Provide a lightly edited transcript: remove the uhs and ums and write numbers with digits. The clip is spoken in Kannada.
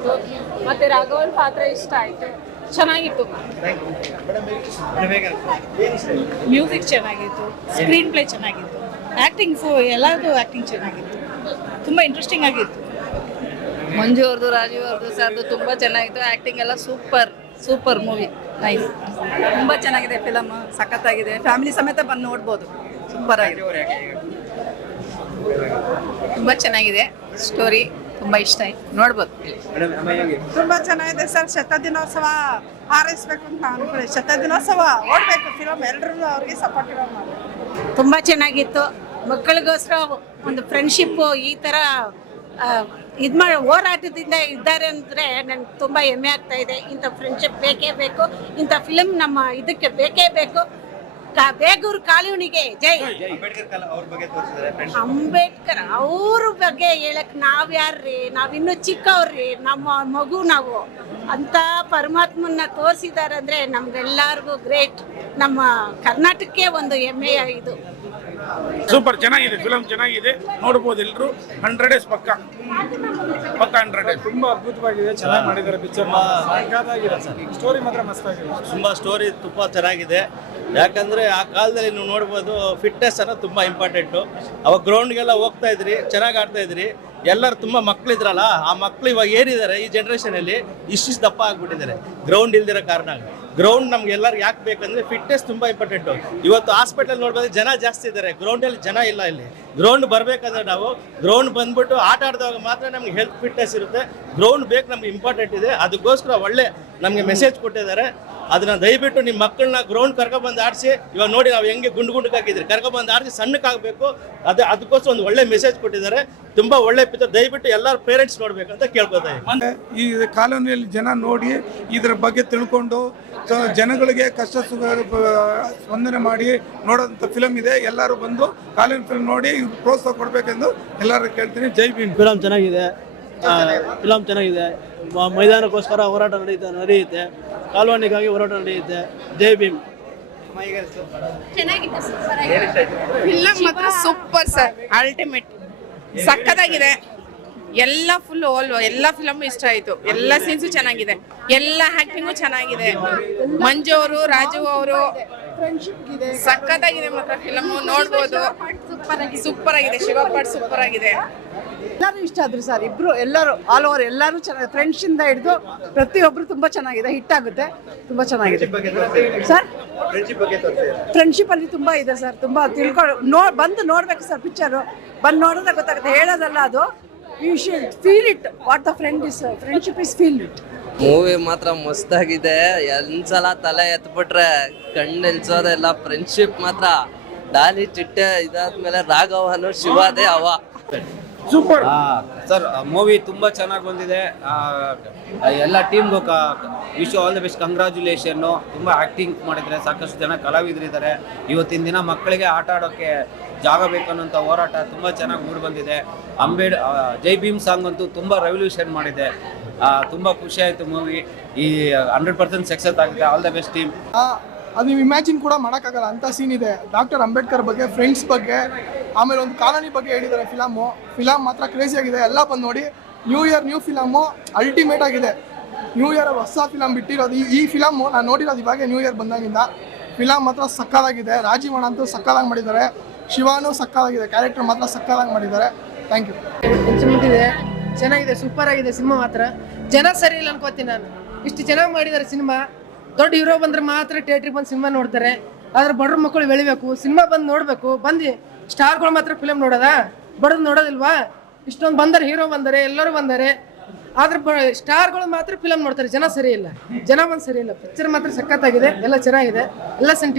ಆಯ್ತು, ಮತ್ತೆ ರಾಘವನ್ ಪಾತ್ರ ಇಷ್ಟ ಆಯ್ತು, ಚೆನ್ನಾಗಿತ್ತು. ಮ್ಯೂಸಿಕ್ ಚೆನ್ನಾಗಿತ್ತು, ಸ್ಕ್ರೀನ್ ಪ್ಲೇ ಚೆನ್ನಾಗಿತ್ತು, ಆಕ್ಟಿಂಗ್ ಎಲ್ಲರದು ಆಕ್ಟಿಂಗ್ ಚೆನ್ನಾಗಿತ್ತು, ತುಂಬಾ ಇಂಟ್ರೆಸ್ಟಿಂಗ್ ಆಗಿತ್ತು. ಮಂಜು ಅವ್ರದ್ದು, ರಾಜೀವ್ ಅವ್ರದ್ದು, ಸರ್ದು ತುಂಬಾ ಚೆನ್ನಾಗಿತ್ತು. ಆಕ್ಟಿಂಗ್ ಎಲ್ಲ ಸೂಪರ್ ಮೂವಿ, ನೈಸ್. ತುಂಬಾ ಚೆನ್ನಾಗಿದೆ ಫಿಲಮ್, ಸಖತ್ತಾಗಿದೆ. ಫ್ಯಾಮಿಲಿ ಸಮೇತ ಬಂದು ನೋಡ್ಬೋದು. ಸೂಪರ್ ಆಗಿದೆ, ತುಂಬಾ ಚೆನ್ನಾಗಿದೆ. ಸ್ಟೋರಿ ತುಂಬಾ ಇಷ್ಟ ಆಯ್ತು, ನೋಡ್ಬೋದು. ತುಂಬಾ ಚೆನ್ನಾಗಿದೆ ಸರ್. ಶತದಿನೋತ್ಸವ ಹಾರೈಸ್ಬೇಕು ಅಂತ ಅನ್ಕೊಳ್ಳಿ. ಶತದಿನೋತ್ಸವ ಓಡ್ಬೇಕು ಫಿಲಮ್, ಎಲ್ಲರೂ ಅವ್ರಿಗೆ ಸಪೋರ್ಟ್ ಇರೋದು. ತುಂಬ ಚೆನ್ನಾಗಿತ್ತು. ಮಕ್ಕಳಿಗೋಸ್ಕರ ಒಂದು ಫ್ರೆಂಡ್ಶಿಪ್ಪು ಈ ಥರ ಇದು ಮಾಡಿ ಹೋರಾಟದಿಂದ ಇದ್ದಾರೆ ಅಂದರೆ ನನಗೆ ತುಂಬ ಹೆಮ್ಮೆ ಆಗ್ತಾ ಇದೆ. ಇಂಥ ಫ್ರೆಂಡ್ಶಿಪ್ ಬೇಕೇ ಬೇಕು, ಇಂಥ ಫಿಲಮ್ ನಮ್ಮ ಇದಕ್ಕೆ ಬೇಕೇ ಬೇಕು. ಬೇಗೂರು ಕಾಲೋನಿಗೆ ಜೈ. ಅಂಬೇಡ್ಕರ್ ಅವ್ರ ಬಗ್ಗೆ ಹೇಳಕ್ ನಾವ್ಯಾರ್ರಿ, ನಾವಿನ್ನೂ ಚಿಕ್ಕವ್ರಿ, ನಮ್ಮ ಮಗು ನಾವು ಅಂತ ಪರಮಾತ್ಮನ್ನ ತೋರಿಸಿದ್ದಾರೆ ಅಂದರೆ ನಮ್ಗೆಲ್ಲರಿಗೂ ಗ್ರೇಟ್. ನಮ್ಮ ಕರ್ನಾಟಕಕ್ಕೆ ಒಂದು ಹೆಮ್ಮೆಯ ಇದು. ಸೂಪರ್ ಚೆನ್ನಾಗಿದೆ, ಫಿಲಮ್ ಚೆನ್ನಾಗಿದೆ, ನೋಡ್ಬೋದು ಎಲ್ಲರೂ. 100 days ಪಕ್ಕ 100 days. ತುಂಬಾ ಅದ್ಭುತವಾಗಿದೆ, ಚೆನ್ನಾಗಿ ಮಾಡಿದ್ದಾರೆ ಪಿಕ್ಚರ್. ಸ್ಟೋರಿ ಮಾತ್ರ ಮಸ್ತ್ ಆಗಿದೆ. ತುಂಬಾ ಸ್ಟೋರಿ ತುಂಬಾ ಚೆನ್ನಾಗಿದೆ. ಯಾಕಂದ್ರೆ ಆ ಕಾಲದಲ್ಲಿ ನೀವು ನೋಡ್ಬೋದು, ಫಿಟ್ನೆಸ್ ಅನ್ನೋದು ತುಂಬಾ ಇಂಪಾರ್ಟೆಂಟು. ಅವಾಗ ಗ್ರೌಂಡ್ಗೆಲ್ಲ ಹೋಗ್ತಾ ಇದ್ರಿ, ಚೆನ್ನಾಗಿ ಆಡ್ತಾ ಇದ್ರಿ. ಎಲ್ಲರೂ ತುಂಬ ಮಕ್ಕಳಿದ್ರಲ್ಲ, ಆ ಮಕ್ಕಳು ಇವಾಗ ಏನಿದ್ದಾರೆ ಈ ಜನ್ರೇಷನಲ್ಲಿ ಇಷ್ಟಿಷ್ಟು ದಪ್ಪ ಆಗ್ಬಿಟ್ಟಿದ್ದಾರೆ ಗ್ರೌಂಡ್ ಇಲ್ದಿರೋ ಕಾರಣ. ಗ್ರೌಂಡ್ ನಮ್ಗೆ ಎಲ್ಲರಿಗೂ ಯಾಕೆ ಬೇಕಂದ್ರೆ ಫಿಟ್ನೆಸ್ ತುಂಬ ಇಂಪಾರ್ಟೆಂಟು. ಇವತ್ತು ಹಾಸ್ಪಿಟಲ್ ನೋಡ್ಬೋದು, ಜನ ಜಾಸ್ತಿ ಇದ್ದಾರೆ, ಗ್ರೌಂಡಲ್ಲಿ ಜನ ಇಲ್ಲ. ಇಲ್ಲಿ ಗ್ರೌಂಡ್ ಬರಬೇಕಂದ್ರೆ ನಾವು ಗ್ರೌಂಡ್ ಬಂದ್ಬಿಟ್ಟು ಆಟ ಆಡಿದಾಗ ಮಾತ್ರ ನಮ್ಗೆ ಹೆಲ್ತ್ ಫಿಟ್ನೆಸ್ ಇರುತ್ತೆ. ಗ್ರೌಂಡ್ ಬೇಕು, ನಮ್ಗೆ ಇಂಪಾರ್ಟೆಂಟ್ ಇದೆ. ಅದಕ್ಕೋಸ್ಕರ ಒಳ್ಳೆ ನಮಗೆ ಮೆಸೇಜ್ ಕೊಟ್ಟಿದ್ದಾರೆ. ಅದನ್ನ ದಯವಿಟ್ಟು ನಿಮ್ಮ ಮಕ್ಕಳನ್ನ ಗ್ರೌಂಡ್ ಕರ್ಕೊಬಂದು ಆಡಿಸಿ. ಇವಾಗ ನೋಡಿ ನಾವು ಹೆಂಗೆ ಗುಂಡು ಹಾಕಿದ್ರಿ, ಕರ್ಕೊಬಂದು ಆಡಿಸಿ ಸಣ್ಣಕ್ಕಾಗಬೇಕು. ಅದಕ್ಕೋಸ್ಕರ ಒಂದು ಒಳ್ಳೆ ಮೆಸೇಜ್ ಕೊಟ್ಟಿದ್ದಾರೆ. ತುಂಬ ಒಳ್ಳೆ ಪಿಕ್ಚರ್, ದಯವಿಟ್ಟು ಎಲ್ಲರೂ ಪೇರೆಂಟ್ಸ್ ನೋಡ್ಬೇಕಂತ ಕೇಳ್ಕೊತಾ ಇದ್ದೀನಿ. ಈ ಕಾಲೋನಿಯಲ್ಲಿ ಜನ ನೋಡಿ ಇದ್ರ ಬಗ್ಗೆ ತಿಳ್ಕೊಂಡು ಜನಗಳಿಗೆ ಕಷ್ಟ ಸುಖ ಸ್ಪಂದನೆ ಮಾಡಿ ನೋಡೋಂಥ ಫಿಲಮ್ ಇದೆ. ಎಲ್ಲರೂ ಬಂದು ಕಾಲೋನಿ ಫಿಲ್ಮ್ ನೋಡಿ ಪ್ರೋತ್ಸಾಹ ಕೊಡಬೇಕೆಂದು ಎಲ್ಲರೂ ಕೇಳ್ತೀನಿ. ಜೈ ಭೀಮ್. ಫಿಲಮ್ ಚೆನ್ನಾಗಿದೆ, ಮೈದಾನಕ್ಕೋಸ್ಕರ ಹೋರಾಟ ನಡೆಯುತ್ತೆ, ಕಾಲೋನಿಗಾಗಿ ಹೋರಾಟ ನಡೆಯುತ್ತೆ. ಜೈ ಭೀಮ್. ಫಿಲಮ್ ಮಾತ್ರ ಸೂಪರ್ ಸರ್, ಅಲ್ಟಿಮೇಟ್, ಸಖತ್ತಾಗಿದೆ. ಎಲ್ಲ ಫುಲ್ ಎಲ್ಲ ಫಿಲಮ್ ಇಷ್ಟ ಆಯ್ತು. ಎಲ್ಲ ಸೀನ್ಸು ಚೆನ್ನಾಗಿದೆ, ಎಲ್ಲ ಆಕ್ಟಿಂಗು ಚೆನ್ನಾಗಿದೆ. ಮಂಜು ಅವರು, ರಾಜು ಅವರು, ಸಖತ್ತಾಗಿದೆ ಮಾತ್ರ ಫಿಲಮ್, ನೋಡ್ಬೋದು. ಸೂಪರ್ ಆಗಿದೆ, ಶಿವಪಾಟ್ ಸೂಪರ್ ಆಗಿದೆ. ಎಲ್ಲರೂ ಇಷ್ಟ ಆದ್ರು ಸರ್. ಇಬ್ರು ಎಲ್ಲರೂ ಆಲ್ ಓವರ್ ಎಲ್ಲರೂ ಚೆನ್ನಾಗಿ, ಫ್ರೆಂಡ್ಸ್ ಇಂದ ಹಿಡಿದು ಪ್ರತಿಯೊಬ್ರು ತುಂಬಾ ಚೆನ್ನಾಗಿದೆ, ಹಿಟ್ ಆಗುತ್ತೆ, ತುಂಬಾ ಚೆನ್ನಾಗಿದೆ ಸರ್. ಫ್ರೆಂಡ್ಶಿಪ್ ಅಲ್ಲಿ ತುಂಬಾ ಇದೆ ಸರ್, ತುಂಬಾ ತಿಳ್ಕೊಂಡು ಬಂದು ನೋಡ್ಬೇಕು ಸರ್. ಪಿಕ್ಚರ್ ಬಂದು ನೋಡಿದ್ರೆ ಗೊತ್ತಾಗುತ್ತೆ, ಹೇಳೋದಲ್ಲ ಅದು. You should feel it, what the friendship is feel it. Movie ಮಾತ್ರ ಮಸ್ತಾಗಿದೆ. ಒಂದ್ಸಲ ತಲೆ ಎತ್ಬಿಟ್ರೆ ಕಣ್ಣು ನಿಲ್ಸೋದೆಲ್ಲ. ಫ್ರೆಂಡ್ಶಿಪ್ ಮಾತ್ರ ಡಾಲಿ ಚಿಟ್ಟೆ ಇದಾದ್ಮೇಲೆ ರಾಘವನು ಶಿವಾದೇ ಅವ. Super sir. ಮೂವಿ ತುಂಬ ಚೆನ್ನಾಗಿ ಬಂದಿದೆ. ಎಲ್ಲ ಟೀಮ್ಗೂ ವಿಶ್ ಆಲ್ ದ ಬೆಸ್ಟ್, ಕಂಗ್ರ್ಯಾಚುಲೇಷನ್ನು. ತುಂಬ ಆ್ಯಕ್ಟಿಂಗ್ ಮಾಡಿದರೆ, ಸಾಕಷ್ಟು ಜನ ಕಲಾವಿದರಿದ್ದಾರೆ. ಇವತ್ತಿನ ದಿನ ಮಕ್ಕಳಿಗೆ ಆಟ ಆಡೋಕ್ಕೆ ಜಾಗ ಬೇಕನ್ನೋಂಥ ಹೋರಾಟ ತುಂಬ ಚೆನ್ನಾಗಿ ಮೂಡಿ ಬಂದಿದೆ. ಜೈ ಭೀಮ್ ಸಾಂಗ್ ಅಂತೂ ತುಂಬ ರೆವಲ್ಯೂಷನ್ ಮಾಡಿದೆ. ತುಂಬ ಖುಷಿ ಆಯಿತು ಮೂವಿ. ಈ 100% ಸಕ್ಸಸ್ ಆಗಿದೆ. All the best team. ಅದು ನೀವು ಇಮ್ಯಾಜಿನ್ ಕೂಡ ಮಾಡೋಕ್ಕಾಗಲ್ಲ ಅಂಥ ಸೀನ್ ಇದೆ. ಡಾಕ್ಟರ್ ಅಂಬೇಡ್ಕರ್ ಬಗ್ಗೆ, ಫ್ರೆಂಡ್ಸ್ ಬಗ್ಗೆ, ಆಮೇಲೆ ಒಂದು ಕಾಲೋನಿ ಬಗ್ಗೆ ಹೇಳಿದ್ದಾರೆ. ಫಿಲಮ್ ಮಾತ್ರ ಕ್ರೇಜಿ ಆಗಿದೆ. ಎಲ್ಲ ಬಂದು ನೋಡಿ. ನ್ಯೂ ಫಿಲಮು ಅಲ್ಟಿಮೇಟ್ ಆಗಿದೆ. ನ್ಯೂ ಇಯರ್ ಹೊಸ ಫಿಲಮ್ ಬಿಟ್ಟಿರೋದು. ಈ ಫಿಲಮ್ಮು ನಾನು ನೋಡಿರೋದು ಇವಾಗ ನ್ಯೂ ಇಯರ್ ಬಂದಾಗಿಂದ. ಫಿಲಮ್ ಮಾತ್ರ ಸಕ್ಕತ್ತಾಗಿದೆ. ರಾಜೀವಣ್ಣ ಅಂತೂ ಸಕ್ಕತ್ತಾಗಿ ಮಾಡಿದ್ದಾರೆ, ಶಿವಾನು ಸಕ್ಕತ್ತಾಗಿದೆ, ಕ್ಯಾರೆಕ್ಟರ್ ಮಾತ್ರ ಸಕ್ಕತ್ತಾಗಿ ಮಾಡಿದ್ದಾರೆ. Thank you. ಚೆನ್ನಾಗಿದೆ, ಸೂಪರ್ ಆಗಿದೆ ಸಿನಿಮಾ ಮಾತ್ರ. ಜನ ಸರಿ ಇಲ್ಲ ಅನ್ಕೋತೀನಿ ನಾನು. ಇಷ್ಟು ಚೆನ್ನಾಗಿ ಮಾಡಿದ್ದಾರೆ ಸಿನಿಮಾ. ದೊಡ್ಡ ಹೀರೋ ಬಂದ್ರೆ ಮಾತ್ರ ಥಿಯೇಟ್ರಿಗೆ ಬಂದು ಸಿನಿಮಾ ನೋಡ್ತಾರೆ. ಆದ್ರೆ ಬಡ್ರ ಮಕ್ಕಳು ಬೆಳಿಬೇಕು, ಸಿನಿಮಾ ಬಂದು ನೋಡಬೇಕು. ಬಂದು ಸ್ಟಾರ್ಗಳು ಮಾತ್ರ ಫಿಲಮ್ ನೋಡೋದಾ, ಬಡದು ನೋಡೋದಿಲ್ವಾ? ಇಷ್ಟೊಂದು ಬಂದರೆ, ಹೀರೋ ಬಂದರೆ, ಎಲ್ಲರೂ ಬಂದರೆ. ಆದ್ರೆ ಸ್ಟಾರ್ಗಳು ಮಾತ್ರ ಫಿಲಮ್ ನೋಡ್ತಾರೆ. ಜನ ಸರಿ ಇಲ್ಲ, ಜನ ಬಂದು ಸರಿ ಇಲ್ಲ. ಪಿಕ್ಚರ್ ಮಾತ್ರ ಸಖತ್ತಾಗಿದೆ, ಎಲ್ಲ ಚೆನ್ನಾಗಿದೆ, ಎಲ್ಲ ಸೆಂಟಿಮೆಂಟ್.